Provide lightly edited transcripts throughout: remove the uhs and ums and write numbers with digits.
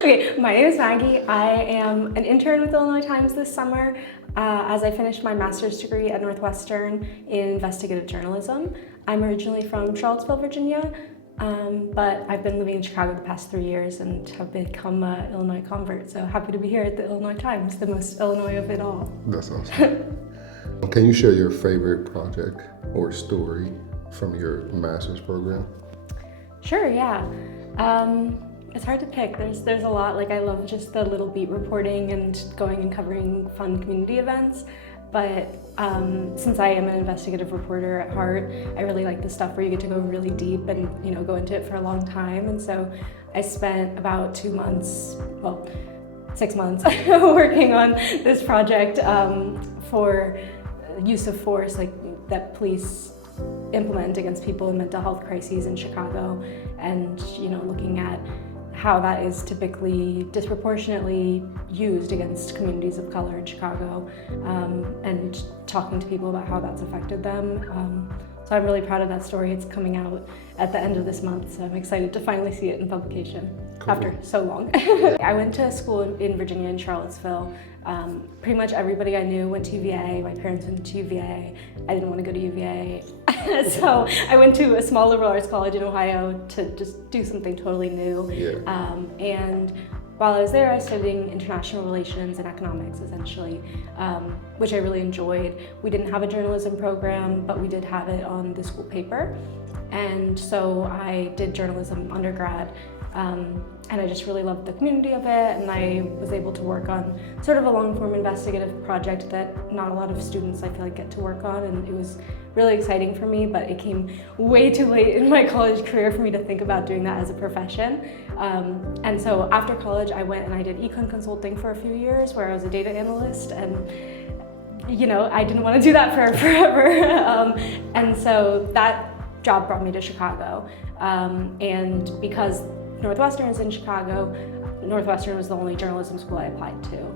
Okay, my name is Maggie. I am an intern with Illinois Times this summer as I finished my master's degree at Northwestern in investigative journalism. I'm originally from Charlottesville, Virginia, but I've been living in Chicago the past 3 years and have become an Illinois convert, so happy to be here at the Illinois Times, the most Illinois of it all. That's awesome. Can you share your favorite project or story from your master's program? Sure, yeah. It's hard to pick. There's a lot. Like, I love just the little beat reporting and going and covering fun community events. But since I am an investigative reporter at heart, I really like the stuff where you get to go really deep and go into it for a long time. And so I spent about 2 months, well, 6 months working on this project for use of force, like that police implement against people in mental health crises in Chicago, and looking at how that is typically disproportionately used against communities of color in Chicago, and talking to people about how that's affected them. So I'm really proud of that story. It's coming out at the end of this month, so I'm excited to finally see it in publication. Cool. After so long. I went to school in Virginia, in Charlottesville. Pretty much everybody I knew went to UVA. My parents went to UVA. I didn't want to go to UVA. So I went to a small liberal arts college in Ohio to just do something totally new. Yeah. And while I was there, I was studying international relations and economics, essentially, which I really enjoyed. We didn't have a journalism program, but we did have it on the school paper. And so I did journalism undergrad. And I just really loved the community of it, and I was able to work on sort of a long-form investigative project that not a lot of students, I feel like, get to work on, and it was really exciting for me, but it came way too late in my college career for me to think about doing that as a profession. And so after college, I went and I did econ consulting for a few years, where I was a data analyst, and I didn't want to do that forever. And so that job brought me to Chicago, and because Northwestern is in Chicago, Northwestern was the only journalism school I applied to.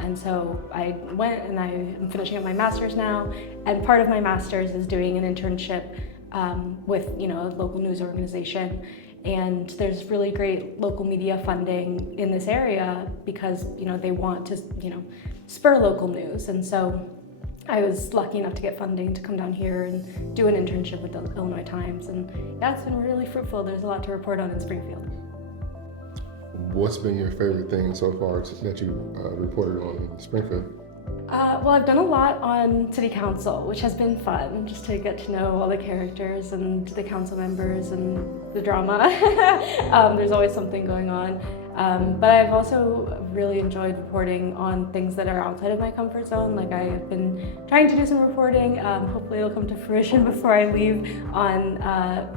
And so I went, and I am finishing up my master's now, and part of my master's is doing an internship with a local news organization. And there's really great local media funding in this area because they want to spur local news. And so I was lucky enough to get funding to come down here and do an internship with the Illinois Times, and yeah, it's been really fruitful. There's a lot to report on in Springfield. What's been your favorite thing so far that you reported on in Springfield? Well, I've done a lot on city council, which has been fun, just to get to know all the characters and the council members and the drama. There's always something going on. But I've also really enjoyed reporting on things that are outside of my comfort zone. Like, I have been trying to do some reporting, hopefully it'll come to fruition before I leave, on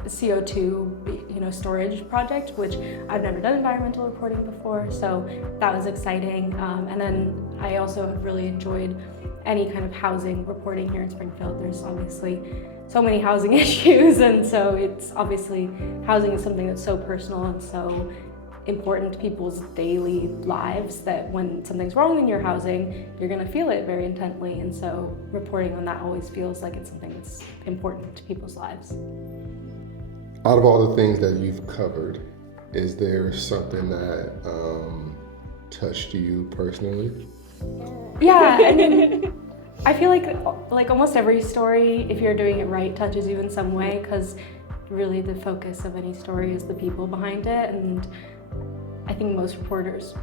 CO2 storage project, which I've never done environmental reporting before, so that was exciting. And then I also have really enjoyed any kind of housing reporting here in Springfield. There's obviously so many housing issues, and so it's obviously, housing is something that's so personal and so important to people's daily lives that when something's wrong in your housing, you're going to feel it very intently. And so reporting on that always feels like it's something that's important to people's lives. Out of all the things that you've covered, is there something that touched you personally? Yeah, I mean, I feel like almost every story, if you're doing it right, touches you in some way, because really the focus of any story is the people behind it. And I think most reporters,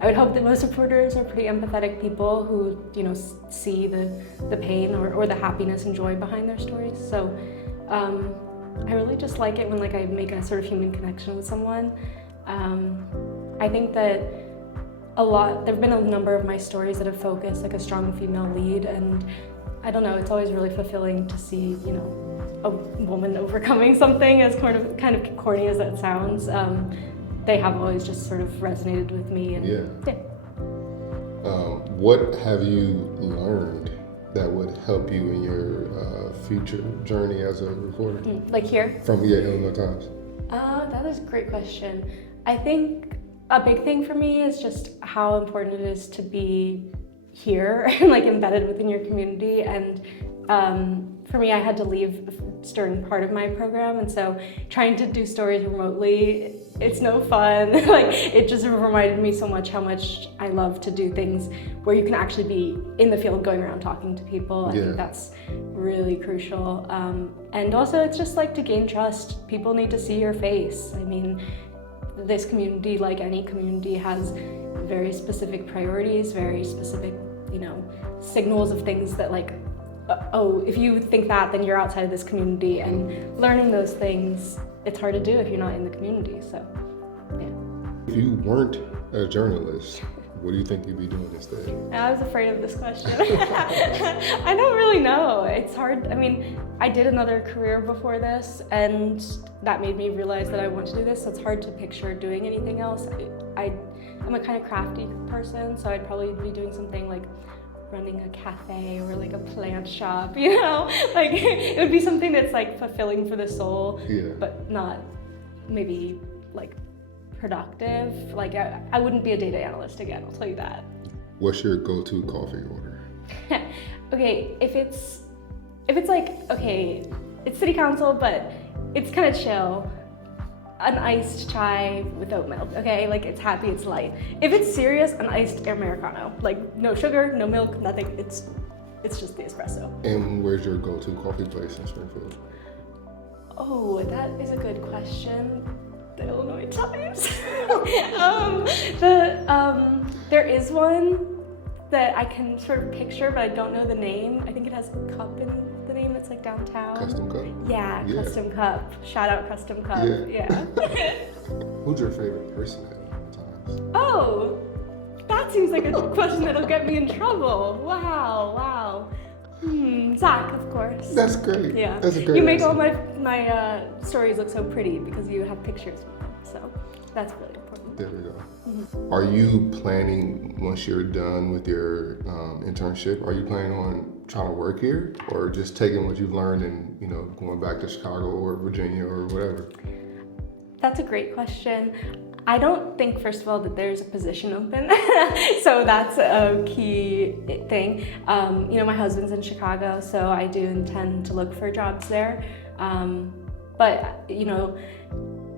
I would hope that most reporters are pretty empathetic people who, see the pain or the happiness and joy behind their stories. So I really just like it when I make a sort of human connection with someone. I think that there've been a number of my stories that have focused a strong female lead, and I don't know, it's always really fulfilling to see, a woman overcoming something, as kind of corny as that sounds. They have always just sort of resonated with me. And yeah. What have you learned that would help you in your future journey as a reporter? Like here? From Illinois Times. That is a great question. I think a big thing for me is just how important it is to be here and embedded within your community. And for me, I had to leave during part of my program, and so trying to do stories remotely it's no fun. Like, it just reminded me so much how much I love to do things where you can actually be in the field going around talking to people. I think that's really crucial. And also it's just like to gain trust. People need to see your face. I mean, this community, like any community, has very specific priorities, very specific, signals of things that like, oh, if you think that, then you're outside of this community, and learning those things, it's hard to do if you're not in the community, so, yeah. If you weren't a journalist, what do you think you'd be doing instead? I was afraid of this question. I don't really know. It's hard. I mean, I did another career before this, and that made me realize that I want to do this, so it's hard to picture doing anything else. I'm a kind of crafty person, so I'd probably be doing something like running a cafe or like a plant shop, like it would be something that's like fulfilling for the soul, but not maybe like productive. Like I wouldn't be a data analyst again, I'll tell you that. What's your go-to coffee order? Okay, if it's like, okay, it's city council, but it's kind of chill. An iced chai with oat milk, okay? Like, it's happy, it's light. If it's serious, an iced Americano. Like, no sugar, no milk, nothing. It's just the espresso. And where's your go-to coffee place in Springfield? Oh, that is a good question. The Illinois Times. There is one that I can sort of picture, but I don't know the name. I think it has a cup in the name. It's like downtown. Custom Cup? Yeah, Custom Cup. Shout out Custom Cup. Yeah. Who's your favorite person at Illinois Times? Oh, that seems like a question that'll get me in trouble. Wow. Zach, of course. That's great. Yeah. That's a great You make answer. all my stories look so pretty because you have pictures of them. So that's really important. There we go. Are you planning, once you're done with your internship, are you planning on trying to work here, or just taking what you've learned and going back to Chicago or Virginia or whatever? That's a great question. I don't think, first of all, that there's a position open, so that's a key thing. My husband's in Chicago, so I do intend to look for jobs there. But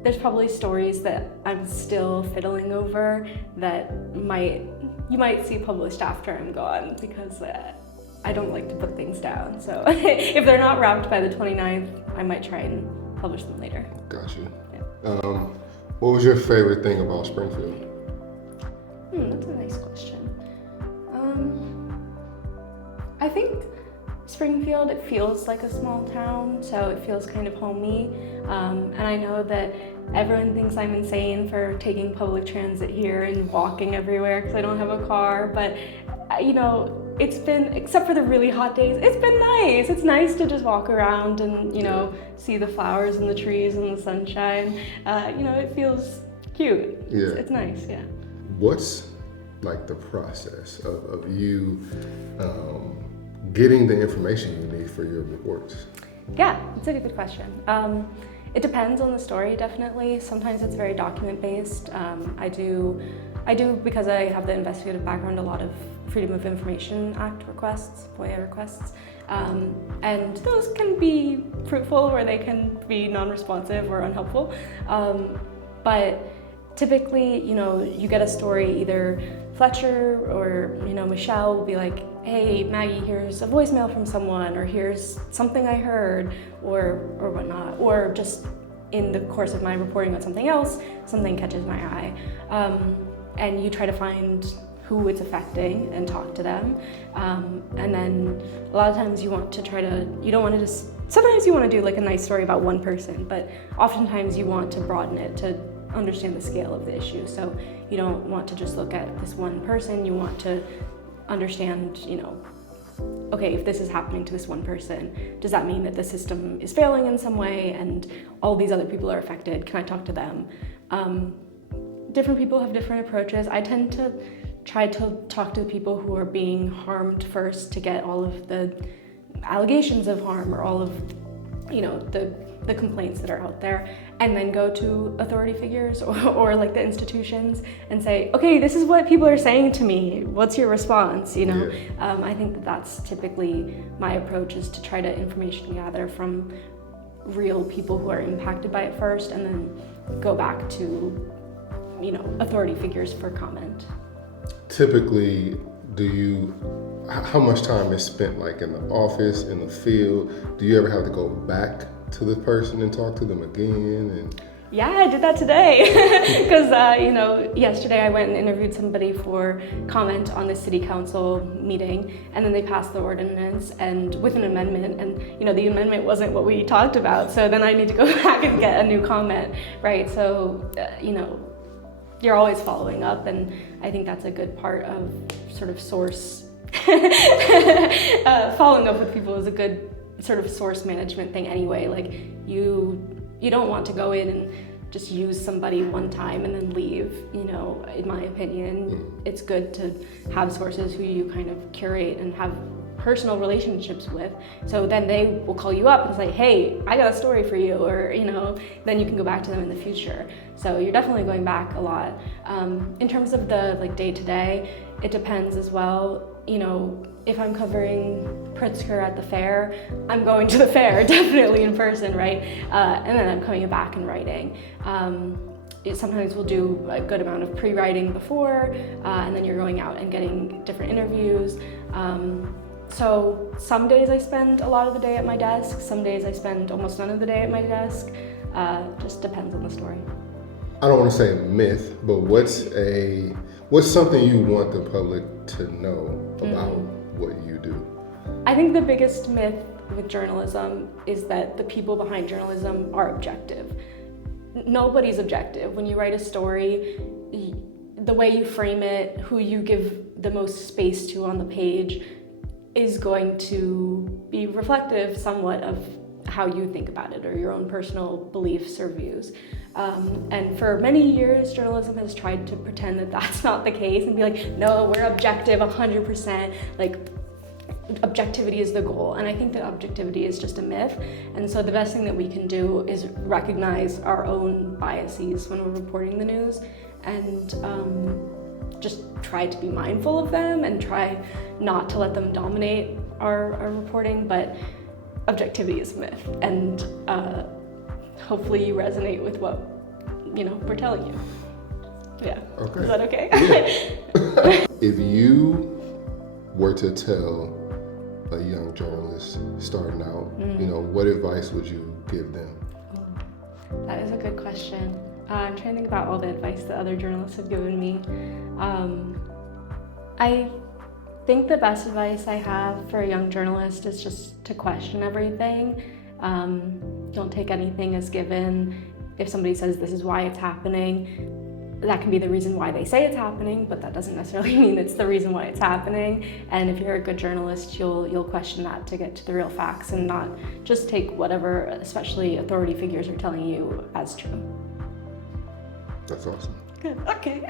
there's probably stories that I'm still fiddling over that you might see published after I'm gone, because I don't like to put things down. So if they're not wrapped by the 29th, I might try and publish them later. Got you. Yeah. What was your favorite thing about Springfield? That's a nice question. I think Springfield, it feels like a small town, so it feels kind of homey. And I know that everyone thinks I'm insane for taking public transit here and walking everywhere because I don't have a car, but it's been, except for the really hot days, it's been nice. It's nice to just walk around and, see the flowers and the trees and the sunshine. It feels cute. Yeah. It's nice, yeah. What's like the process of you getting the information you need for your reports? Yeah, it's a good question. It depends on the story, definitely. Sometimes it's very document-based. I do, because I have the investigative background, a lot of Freedom of Information Act requests, FOIA requests. And those can be fruitful, or they can be non-responsive or unhelpful. But typically, you get a story, either Fletcher or, Michelle will be like, hey, Maggie, here's a voicemail from someone, or here's something I heard, or whatnot. Or just in the course of my reporting on something else, something catches my eye. And you try to find who it's affecting and talk to them. And then a lot of times you don't want to just, sometimes you want to do like a nice story about one person, but oftentimes you want to broaden it to understand the scale of the issue. So you don't want to just look at this one person, you want to understand, okay, if this is happening to this one person, does that mean that the system is failing in some way and all these other people are affected? Can I talk to them? Different people have different approaches. I tend to try to talk to the people who are being harmed first to get all of the allegations of harm or all of, the complaints that are out there, and then go to authority figures or like the institutions and say, okay, this is what people are saying to me. What's your response? I think that's typically my approach, is to try to information gather from real people who are impacted by it first, and then go back to, authority figures for comment. Typically, how much time is spent like in the office, in the field? Do you ever have to go back to the person and talk to them again? Yeah, I did that today because, yesterday I went and interviewed somebody for comment on the city council meeting, and then they passed the ordinance and with an amendment, and the amendment wasn't what we talked about, so then I need to go back and get a new comment, right? So, you're always following up, and I think that's a good part of sort of source. Following up with people is a good sort of source management thing anyway. Like you don't want to go in and just use somebody one time and then leave, in my opinion. It's good to have sources who you kind of curate and have personal relationships with. So then they will call you up and say, hey, I got a story for you, or, then you can go back to them in the future. So you're definitely going back a lot. In terms of the day-to-day, it depends as well. If I'm covering Pritzker at the fair, I'm going to the fair, definitely in person, right? And then I'm coming back and writing. Sometimes we'll do a good amount of pre-writing before, and then you're going out and getting different interviews. So some days I spend a lot of the day at my desk, some days I spend almost none of the day at my desk. Just depends on the story. I don't want to say myth, but what's something you want the public to know about what you do? I think the biggest myth with journalism is that the people behind journalism are objective. Nobody's objective. When you write a story, the way you frame it, who you give the most space to on the page is going to be reflective somewhat of how you think about it or your own personal beliefs or views. And for many years, journalism has tried to pretend that that's not the case and be like, no, we're objective 100%, like objectivity is the goal. And I think that objectivity is just a myth. And so the best thing that we can do is recognize our own biases when we're reporting the news and just try to be mindful of them and try not to let them dominate our reporting, but objectivity is a myth, and hopefully you resonate with what we're telling you. Yeah. Okay. Is that okay? Yeah. If you were to tell a young journalist starting out, what advice would you give them? That is a good question. I'm trying to think about all the advice that other journalists have given me. I think the best advice I have for a young journalist is just to question everything. Don't take anything as given. If somebody says this is why it's happening, that can be the reason why they say it's happening, but that doesn't necessarily mean it's the reason why it's happening. And if you're a good journalist, you'll question that to get to the real facts and not just take whatever, especially authority figures, are telling you as true. That's awesome. Good. Okay.